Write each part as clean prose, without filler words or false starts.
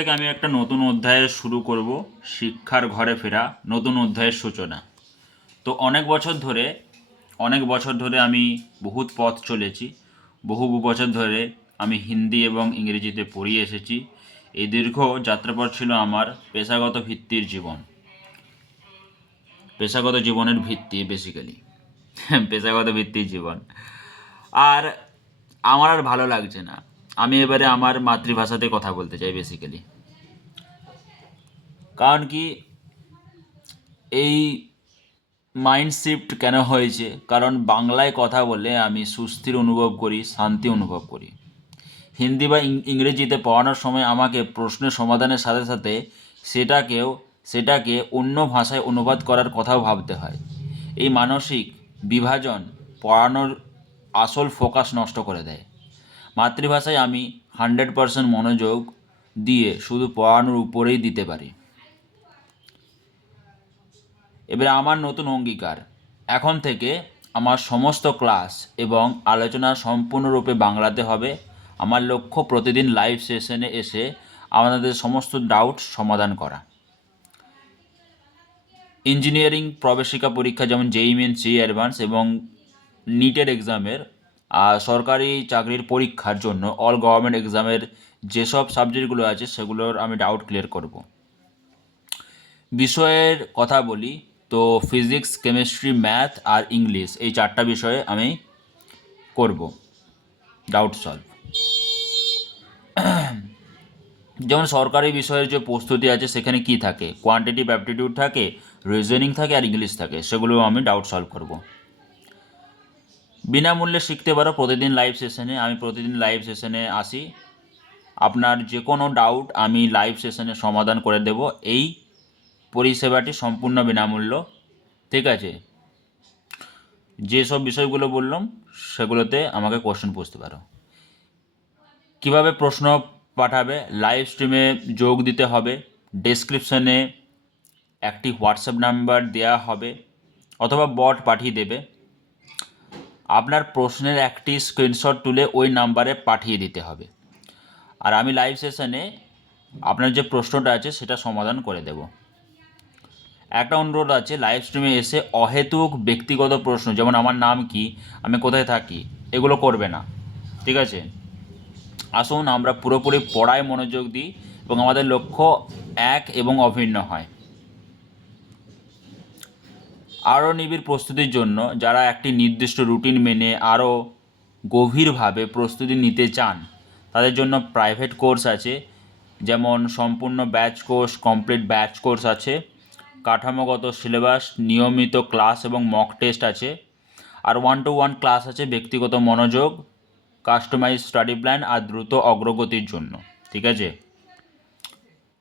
থেকে আমি একটা নতুন অধ্যায় শুরু করব, শিক্ষার ঘরে ফেরা, নতুন অধ্যায়ের সূচনা। তো অনেক বছর ধরে আমি বহুত পথ চলেছি। বহু বছর ধরে আমি হিন্দি এবং ইংরেজিতে পড়িয়ে এসেছি। এই দীর্ঘ যাত্রাপথ ছিল আমার পেশাগত জীবনের ভিত্তি বেসিক্যালি। পেশাগত ভিত্তির জীবন। আর আমার আর ভালো লাগছে না। আমি এবারে আমার মাতৃভাষাতে কথা বলতে চাই বেসিক্যালি। কারণ কি, এই মাইন্ড শিফট কেন হয়েছে? কারণ বাংলায় কথা বলে আমি সুস্থির অনুভব করি, শান্তি অনুভব করি। হিন্দি বা ইংরেজিতে পড়ানোর সময় আমাকে প্রশ্নের সমাধানের সাথে সাথে সেটাকেও সেটাকে অন্য ভাষায় অনুবাদ করার কথাও ভাবতে হয়। এই মানসিক বিভাজন পড়ানোর আসল ফোকাস নষ্ট করে দেয়। মাতৃভাষায় আমি 100% মনোযোগ দিয়ে শুধু পড়ানোর উপরেই দিতে পারি। এবারে আমার নতুন অঙ্গীকার, এখন থেকে আমার সমস্ত ক্লাস এবং আলোচনা সম্পূর্ণরূপে বাংলাতে হবে। আমার লক্ষ্য প্রতিদিন লাইভ সেশনে এসে আমাদের সমস্ত ডাউট সমাধান করা। ইঞ্জিনিয়ারিং প্রবেশিকা পরীক্ষা যেমন জেইই মেইন, জেইই অ্যাডভান্স এবং নিটের এক্সামের সরকারি চাকরির পরীক্ষার জন্য অল গভর্নমেন্ট এক্সামের যেসব সাবজেক্টগুলো আছে সেগুলোর আমি ডাউট ক্লিয়ার করব। বিষয়ের কথা বলি তো ফিজিক্স, কেমিস্ট্রি, ম্যাথ আর ইংলিশ, এই 4টা বিষয়ে আমি করব ডাউট সলভ। যেমন সরকারি বিষয়ের যে প্রস্তুতি আছে সেখানে কি থাকে, কোয়ান্টিটিভ অ্যাপটিটিউড থাকে, রিজনিং থাকে আর ইংলিশ থাকে, সেগুলোও আমি ডাউট সলভ করব। বিনামূল্যে শিখতে পারো প্রতিদিন লাইভ সেশনে। আমি প্রতিদিন লাইভ সেশনে আসি। আপনার যে কোনো ডাউট আমি লাইভ সেশনে সমাধান করে দেব। এই পরিষেবাটি সম্পূর্ণ বিনামূল্য, ঠিক আছে? যেসব বিষয়গুলো বললাম সেগুলোতে আমাকে কোশ্চেন পুছতে পারো। কিভাবে প্রশ্ন পাঠাবে? লাইভ স্ট্রিমে যোগ দিতে হবে, ডেসক্রিপশনে একটি হোয়াটসঅ্যাপ নাম্বার দেওয়া হবে অথবা বট পাঠিয়ে দেবে। আপনার প্রশ্নের একটি স্ক্রিনশট তুলে ওই নাম্বারে পাঠিয়ে দিতে হবে। আর আমি লাইভ সেশনে আপনার যে প্রশ্নটা আছে সেটা সমাধান করে দেব। একটা অনুরোধ আছে, লাইভ স্ট্রিমে এসে অহেতুক ব্যক্তিগত প্রশ্ন যেমন আমার নাম কি, আমি কোথায় থাকি, এগুলো করবে না, ঠিক আছে? আসুন আমরা পুরোপুরি পড়ায় মনোযোগ দিই এবং আমাদের লক্ষ্য এক এবং অভিন্ন হয়। আরও নিবিড় প্রস্তুতির জন্য যারা একটি নির্দিষ্ট রুটিন মেনে আরও গভীরভাবে প্রস্তুতি নিতে চান তাদের জন্য প্রাইভেট কোর্স আছে, যেমন সম্পূর্ণ batch course, complete batch course আছে, কাঠামোগত সিলেবাস, নিয়মিত ক্লাস এবং মক টেস্ট আছে, আর 1-to-1 ক্লাস আছে, ব্যক্তিগত মনোযোগ, কাস্টমাইজ স্টাডি প্ল্যান আর দ্রুত অগ্রগতির জন্য, ঠিক আছে?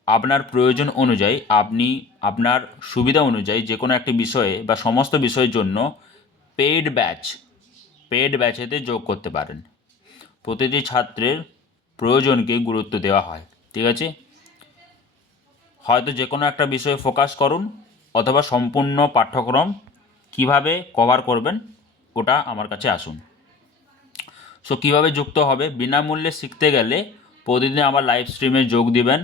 আপনার প্রয়োজন অনুযায়ী আপনি আপনার সুবিধা অনুযায়ী যে কোনো একটি বিষয়ে বা সমস্ত বিষয়ের জন্য পেইড ব্যাচেতে যোগ করতে পারেন। প্রতিটি ছাত্রের প্রয়োজনকে গুরুত্ব দেওয়া হয়, ঠিক আছে? হয়তো যে কোনো একটা বিষয়ে ফোকাস করুন অথবা সম্পূর্ণ পাঠ্যক্রম কিভাবে কভার করবেন ওটা আমার কাছে আসুন। সো কীভাবে যুক্ত হবে? বিনামূল্যে শিখতে গেলে প্রতিদিন আমার লাইভ স্ট্রিমে যোগ দিবেন।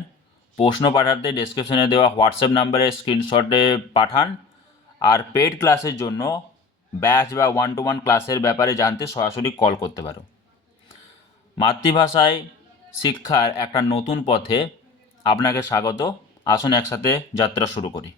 প্রশ্ন পাঠাতে ডেসক্রিপশনে দেওয়া হোয়াটসঅ্যাপ নাম্বারে স্ক্রিনশটে পাঠান। আর পেইড ক্লাসের জন্য ব্যাচ বা 1-to-1 ক্লাসের ব্যাপারে জানতে সরাসরি কল করতে পারো। মাতৃভাষায় শিক্ষার একটা নতুন পথে আপনাকে স্বাগত। আসুন একসাথে যাত্রা শুরু করি।